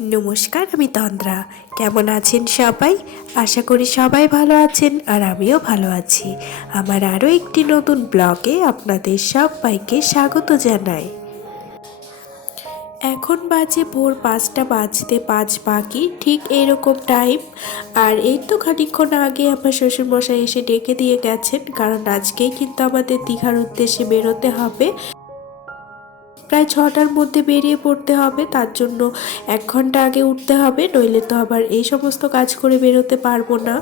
নমস্কার, আমি তন্দ্রা। কেমন আছেন সবাই? আশা করি সবাই ভালো আছেন আর আমিও ভালো আছি। আমার আরও একটি নতুন ব্লগে আপনাদের সবাইকে স্বাগত জানাই। এখন বাজে ভোর 5টা বাজতে 5 বাকি, ঠিক এইরকম টাইম। আর এই তো খানিকক্ষণ আগে আমার শ্বশুরমশাই এসে ডেকে দিয়ে গেছেন, কারণ আজকেই কিন্তু আমাদের দীঘার উদ্দেশ্যে বেরোতে হবে। প্রায় 6টার মধ্যে বেরিয়ে পড়তে হবে, তার জন্য 1 ঘন্টা আগে উঠতে হবে, নইলে তো আবার এই সমস্ত কাজ করে বেরোতে পারবো না।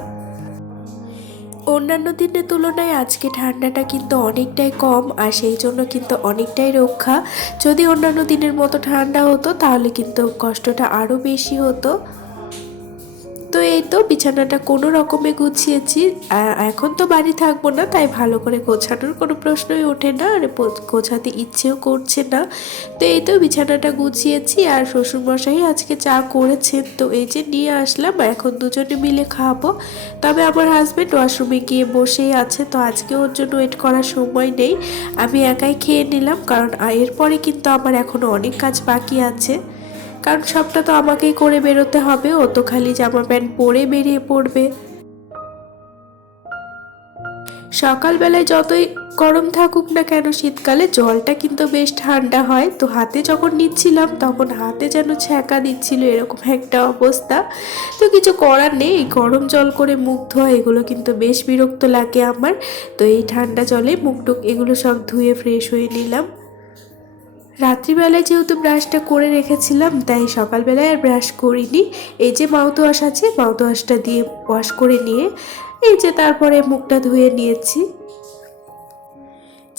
অন্যান্য দিনের তুলনায় আজকে ঠান্ডাটা কিন্তু অনেকটাই কম, আর সেই জন্য কিন্তু অনেকটাই রক্ষা। যদি অন্যান্য দিনের মতো ঠান্ডা হতো তাহলে কিন্তু কষ্টটা আরও বেশি হতো। তো এই তো বিছানাটা কোনো রকমে গুছিয়েছি। এখন তো বাড়ি থাকবো না, তাই ভালো করে গোছানোর কোনো প্রশ্নই ওঠে না, আর গোছাতে ইচ্ছেও করছে না। তো এই তো বিছানাটা গুছিয়েছি, আর শ্বশুরমশাই আজকে চা করেছেন, তো এই যে নিয়ে আসলাম, এখন দুজনে মিলে খাবো। তবে আমার হাজব্যান্ড ওয়াশরুমে গিয়ে বসেই আছে, তো আজকে ওর জন্য ওয়েট করার সময় নেই, আমি একাই খেয়ে নিলাম। কারণ এরপরে কিন্তু আমার এখনও অনেক কাজ বাকি আছে, কারণ সবটা তো আমাকেই করে বেরোতে হবে, ও তো খালি জামা প্যান্ট পরে বেরিয়ে পড়বে। সকালবেলায় যতই গরম থাকুক না কেন, শীতকালে জলটা কিন্তু বেশ ঠান্ডা হয়। তো হাতে যখন নিচ্ছিলাম তখন হাতে যেন ছ্যাঁকা দিচ্ছিল, এরকম একটা অবস্থা। তো কিছু করার নেই, এই গরম জল করে মুখ ধোয়া এগুলো কিন্তু বেশ বিরক্ত লাগে আমার। তো এই ঠান্ডা জলে মুখ টুক এগুলো সব ধুয়ে ফ্রেশ হয়ে নিলাম। রাত্রিবেলায় যেহেতু ব্রাশটা করে রেখেছিলাম, তাই সকালবেলায় আর ব্রাশ করিনি। এই যে মাউথ ওয়াশ আছে, মাউথ ওয়াশটা দিয়ে ওয়াশ করে নিয়ে এই যে তারপরে মুখটা ধুয়ে নিয়েছি।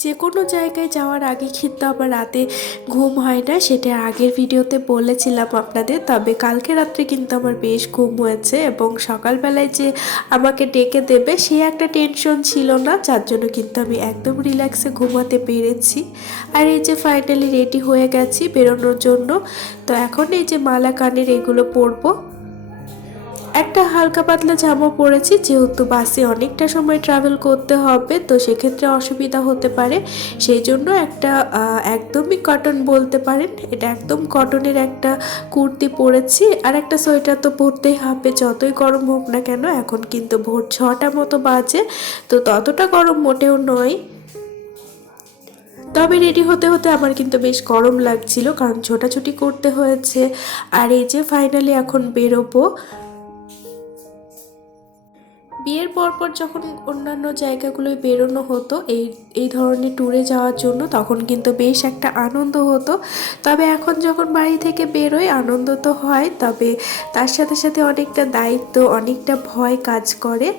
যে কোনো জায়গায় যাওয়ার আগে কিন্তু আমার রাতে ঘুম হয় না, সেটা আগের ভিডিওতে বলেছিলাম আপনাদের। তবে কালকে রাত্রে কিন্তু আমার বেশ ঘুম হয়েছে, এবং সকালবেলায় যে আমাকে ডেকে দেবে সে একটা টেনশন ছিল না, যার জন্য কিন্তু আমি একদম রিল্যাক্সে ঘুমাতে পেরেছি। আর এই যে ফাইনালি রেডি হয়ে গেছি বেরোনোর জন্য। তো এখন এই যে মালা কানের এগুলো পরবো। একটা হালকা পাতলা জামা পরেছি, যেহেতু বাসে অনেকটা সময় ট্রাভেল করতে হবে, তো সেক্ষেত্রে অসুবিধা হতে পারে। সেই জন্য একটা একদমই কটন বলতে পারেন, এটা একদম কটনের একটা কুর্তি পরেছি। আর একটা সোয়েটার তো পরতেই হবে, যতই গরম হোক না কেন। এখন কিন্তু ভোর 6টা মতো বাজে, তো ততটা গরম মোটেও নয়। তবে রেডি হতে হতে আমার কিন্তু বেশ গরম লাগছিল, কারণ ছোটাছুটি করতে হয়েছে। আর এই যে ফাইনালি এখন বেরোবো। বিয়ের পরপর যখন অন্যান্য জায়গাগুলোয় বেরোনো হতো এই এই ধরনের ট্যুরে যাওয়ার জন্য, তখন কিন্তু বেশ একটা আনন্দ হতো। তবে এখন যখন বাড়ি থেকে বেরোই, আনন্দ তো হয়, তবে তার সাথে সাথে অনেকটা দায়িত্ব, অনেকটা ভয় কাজ করে।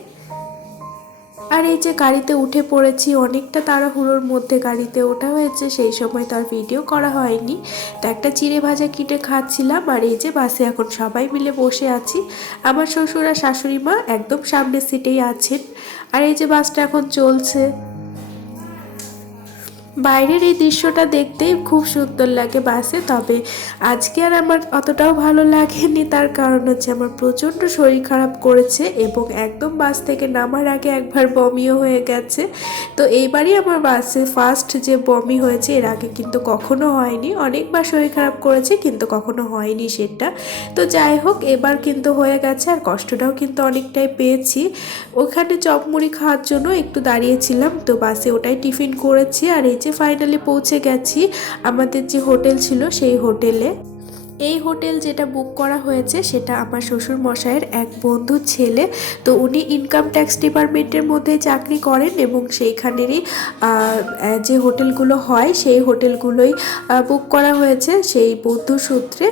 আর এই যে গাড়িতে উঠে পড়েছি, অনেকটা তাড়াহুড়োর মধ্যে গাড়িতে ওঠা হয়েছে, সেই সময় তো আর ভিডিও করা হয়নি। তো একটা চিড়ে ভাজা কিনে খাচ্ছিলাম, আর এই যে বাসে এখন সবাই মিলে বসে আছি। আমার শ্বশুর আর শাশুড়ি মা একদম সামনের সিটেই আছেন। আর এই যে বাসটা এখন চলছে। বাইরের এই দৃশ্যটা দেখতেই খুব সুন্দর লাগে বাসে। তবে আজকে আর আমার অতটাও ভালো লাগেনি, তার কারণ হচ্ছে আমার প্রচণ্ড শরীর খারাপ করেছে, এবং একদম বাস থেকে নামার আগে একবার বমিও হয়ে গেছে। তো এইবারই আমার বাসে ফার্স্ট যে বমি হয়েছে, এর আগে কিন্তু কখনো হয়নি। অনেকবার শরীর খারাপ করেছে কিন্তু কখনো হয়নি সেটা। তো যাই হোক, এবার কিন্তু হয়ে গেছে, আর কষ্টটাও কিন্তু অনেকটাই পেয়েছি। ওখানে চপ মুড়ি খাওয়ার জন্য একটু দাঁড়িয়েছিলাম, তো বাসে ওটাই টিফিন করেছি। আর এই যে ফাইনালি পৌঁছে গেছি আমাদের যে হোটেল ছিল সেই হোটেলে। এই হোটেল যেটা বুক করা হয়েছে সেটা আমার শ্বশুর মশাইয়ের এক বন্ধুর ছেলে। তো উনি ইনকাম ট্যাক্স ডিপার্টমেন্টের মধ্যে চাকরি করেন, এবং সেইখানেরই যে হোটেলগুলো হয় সেই হোটেলগুলোই বুক করা হয়েছে সেই বন্ধু সূত্রে।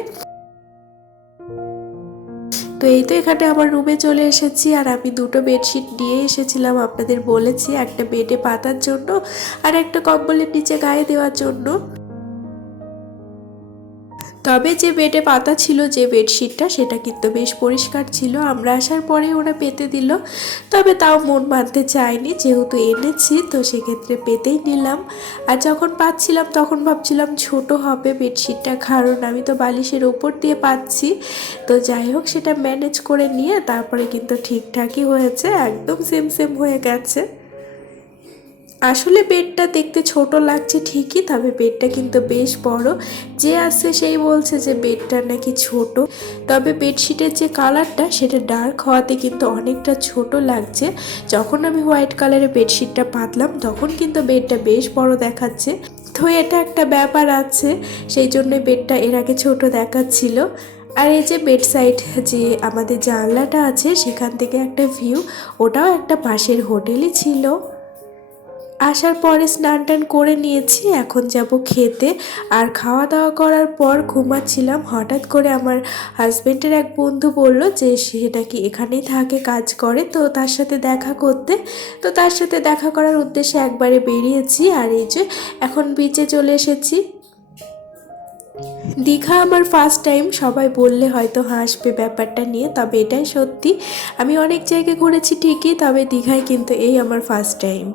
তো এই তো এখানে আমার রুমে চলে এসেছি, আর আমি দুটো বেডশিট নিয়ে এসেছিলাম, আপনাদের বলেছি, একটা বেডে পাতার জন্য আর একটা কম্বলের নিচে গায়ে দেওয়ার জন্য। তবে যে বেডে পাতা ছিল, যে বেডশিটটা, সেটা কিন্তু বেশ পরিষ্কার ছিল, আমরা আসার পরে ওরা পেতে দিল। তবে তাও মন মানতে চায়নি, যেহেতু এনেছি তো সেক্ষেত্রে পেতেই নিলাম। আর যখন পাচ্ছিলাম তখন ভাবছিলাম ছোট হবে বেডশিটটা, কারণ আমি তো বালিশের ওপর দিয়ে পাচ্ছি। তো যাই হোক, সেটা ম্যানেজ করে নিয়ে তারপরে কিন্তু ঠিকঠাকই হয়েছে, একদম সেম সেম হয়ে গেছে। আসলে বেডটা দেখতে ছোট লাগছে ঠিকই, তবে বেডটা কিন্তু বেশ বড়। যে আসছে সেই বলছে যে বেডটা নাকি ছোট, তবে বেডশিটের যে কালারটা সেটা ডার্ক হওয়াতে কিন্তু অনেকটা ছোট লাগছে। যখন আমি হোয়াইট কালারের বেডশিটটা পাতলাম তখন কিন্তু বেডটা বেশ বড় দেখাচ্ছে। তো এটা একটা ব্যাপার আছে, সেই জন্য বেডটা এর আগে ছোট দেখাচ্ছিল। আর এই যে বেড সাইড যে আমাদের জানলাটা আছে সেখান থেকে একটা ভিউ, ওটাও একটা পাশের হোটেলই ছিল। আসার পরে স্নান টান করে নিয়েছি, এখন যাব খেতে। আর খাওয়া দাওয়া করার পর ঘুমাচ্ছিলাম, হঠাৎ করে আমার হাজব্যান্ডের এক বন্ধু বলল যে সে নাকি এখানেই থাকে, কাজ করে, তো তার সাথে দেখা করতে। তো তার সাথে দেখা করার উদ্দেশ্যে একবারে বেরিয়েছি। আর এই যে এখন বিচে চলে এসেছি। দীঘা আমার ফার্স্ট টাইম, সবাই বললে হয়তো হাসবে ব্যাপারটা নিয়ে, তবে এটাই সত্যি। আমি অনেক জায়গায় ঘুরেছি ঠিকই, তবে দীঘায় কিন্তু এই আমার ফার্স্ট টাইম।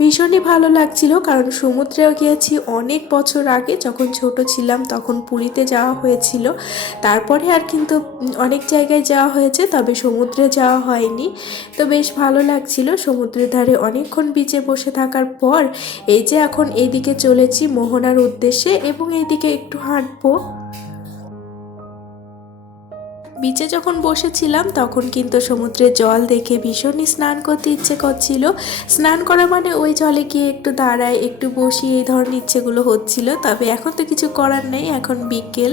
ভীষণই ভালো লাগছিল, কারণ সমুদ্রেও গিয়েছি অনেক বছর আগে, যখন ছোট ছিলাম তখন পুরীতে যাওয়া হয়েছিল। তারপরে আর কিন্তু অনেক জায়গায় যাওয়া হয়েছে, তবে সমুদ্রে যাওয়া হয়নি। তো বেশ ভালো লাগছিল সমুদ্রের ধারে অনেকক্ষণ বিচে বসে থাকার পর। এই যে এখন এইদিকে চলেছি মোহনার উদ্দেশ্যে, এবং এইদিকে একটু হাঁটবো। বিচে যখন বসেছিলাম তখন কিন্তু সমুদ্রের জল দেখে ভীষণই স্নান করতে ইচ্ছে করছিল। স্নান করা মানে ওই জলে গিয়ে একটু দাঁড়ায়, একটু বসি, এই ধরনের ইচ্ছেগুলো হচ্ছিল। তবে এখন তো কিছু করার নেই, এখন বিকেল।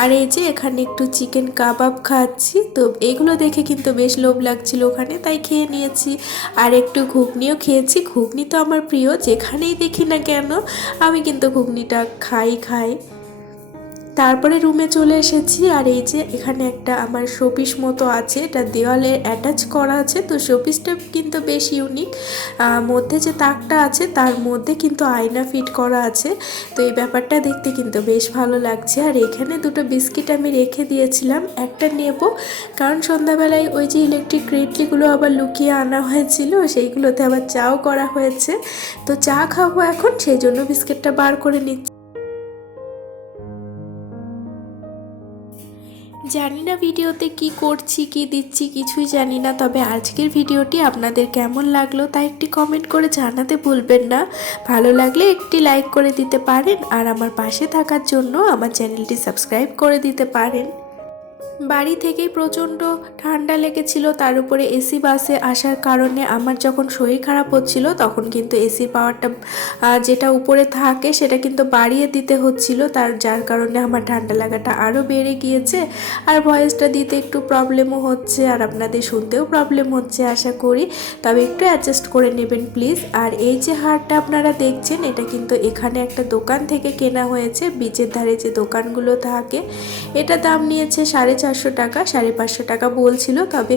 আর এই যে এখানে একটু চিকেন কাবাব খাচ্ছি, তো এগুলো দেখে কিন্তু বেশ লোভ লাগছিল ওখানে, তাই খেয়ে নিয়েছি। আর একটু ঘুগনিও খেয়েছি, ঘুগনি তো আমার প্রিয়, যেখানেই দেখি না কেন আমি কিন্তু ঘুগনিটা খাই। তারপরে রুমে চলে এসেছি। আর এই যে এখানে একটা আমার শোপিস মতো আছে, এটা দেওয়ালে অ্যাটাচ করা আছে। তো শোপিসটা কিন্তু বেশ ইউনিক, মধ্যে যে তাকটা আছে তার মধ্যে কিন্তু আয়না ফিট করা আছে। তো এই ব্যাপারটা দেখতে কিন্তু বেশ ভালো লাগছে। আর এখানে দুটো বিস্কিট আমি রেখে দিয়েছিলাম, একটা নেব, কারণ সন্ধ্যাবেলায় ওই যে ইলেকট্রিক কেটলিগুলো আবার লুকিয়ে আনা হয়েছিল, সেইগুলোতে আবার চাও করা হয়েছে। তো চা খাবো এখন, সেই জন্য বিস্কিটটা বার করে নিচ্ছি। জানি না ভিডিওতে কি করছি কি দিচ্ছি কিছুই জানি না, তবে আজকের ভিডিওটি আপনাদের কেমন লাগলো তা একটি কমেন্ট করে জানাতে ভুলবেন না। ভালো লাগলে একটি লাইক করে দিতে পারেন, আর আমার পাশে থাকার জন্য আমার চ্যানেলটি সাবস্ক্রাইব করে দিতে পারেন। বাড়ি থেকেই প্রচণ্ড ঠান্ডা লেগেছিল, তার উপরে এসি বাসে আসার কারণে আমার যখন শরীর খারাপ হচ্ছিল তখন কিন্তু এসির পাওয়ারটা যেটা উপরে থাকে সেটা কিন্তু বাড়িয়ে দিতে হচ্ছিল, যার কারণে আমার ঠান্ডা লাগাটা আরও বেড়ে গিয়েছে। আর ভয়েসটা দিতে একটু প্রবলেমও হচ্ছে, আর আপনাদের শুনতেও প্রবলেম হচ্ছে আশা করি, তবে একটু অ্যাডজাস্ট করে নেবেন প্লিজ। আর এই যে হারটা আপনারা দেখছেন, এটা কিন্তু এখানে একটা দোকান থেকে কেনা হয়েছে, বিচের ধারে যে দোকানগুলো থাকে। এটা দাম নিয়েছে 450 টাকা, 550 টাকা বলছিল, তবে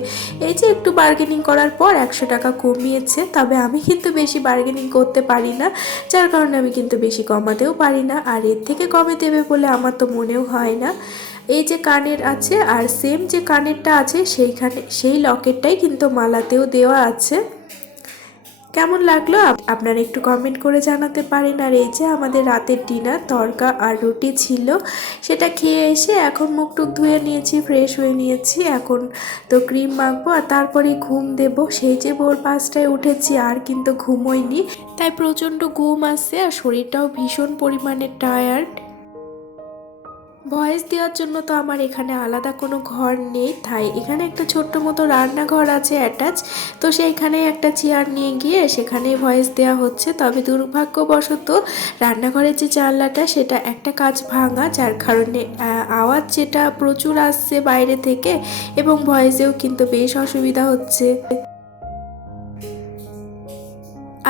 এই যে একটু বার্গেনিং করার পর 100 টাকা কমিয়েছে। তবে আমি কিন্তু বেশি বার্গেনিং করতে পারি না, যার কারণে আমি কিন্তু বেশি কমাতেও পারি না, আর এর থেকে কমে দেবে বলে আমার তো মনেও হয় না। এই যে কানের আছে, আর সেম যে কানেরটা আছে সেই লকেটটাই কিন্তু মালাতেও দেওয়া আছে। কেমন লাগলো আপনারা একটু কমেন্ট করে জানাতে পারেন। আর এই যে আমাদের রাতের ডিনার, তড়কা আর রুটি ছিল, সেটা খেয়ে এসে এখন মুখ টুক ধুয়ে নিয়েছি, ফ্রেশ হয়ে নিয়েছি। এখন তো ক্রিম মাখবো আর তারপরে ঘুম দেব। সেই যে ভোর 5টায় উঠেছি, আর কিন্তু ঘুমোইনি, তাই প্রচণ্ড ঘুম আসছে, আর শরীরটাও ভীষণ পরিমাণে টায়ার্ড। ভয়েস দেওয়ার জন্য তো আমার এখানে আলাদা কোনো ঘর নেই, তাই এখানে একটা ছোট্ট মতো রান্নাঘর আছে অ্যাটাচ, তো সেইখানে একটা চেয়ার নিয়ে গিয়ে সেখানেই ভয়েস দেওয়া হচ্ছে। তবে দুর্ভাগ্যবশত রান্নাঘরের যে জানলাটা সেটা একটা কাঁচ ভাঙা, যার কারণে আওয়াজ যেটা প্রচুর আসছে বাইরে থেকে, এবং ভয়েসেও কিন্তু বেশ অসুবিধা হচ্ছে।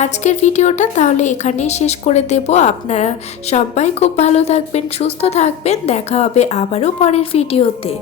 আজকের ভিডিওটা তাহলে এখানেই শেষ করে দেব। আপনারা সবাই খুব ভালো থাকবেন, সুস্থ থাকবেন, দেখা হবে আবারও পরের ভিডিওতে।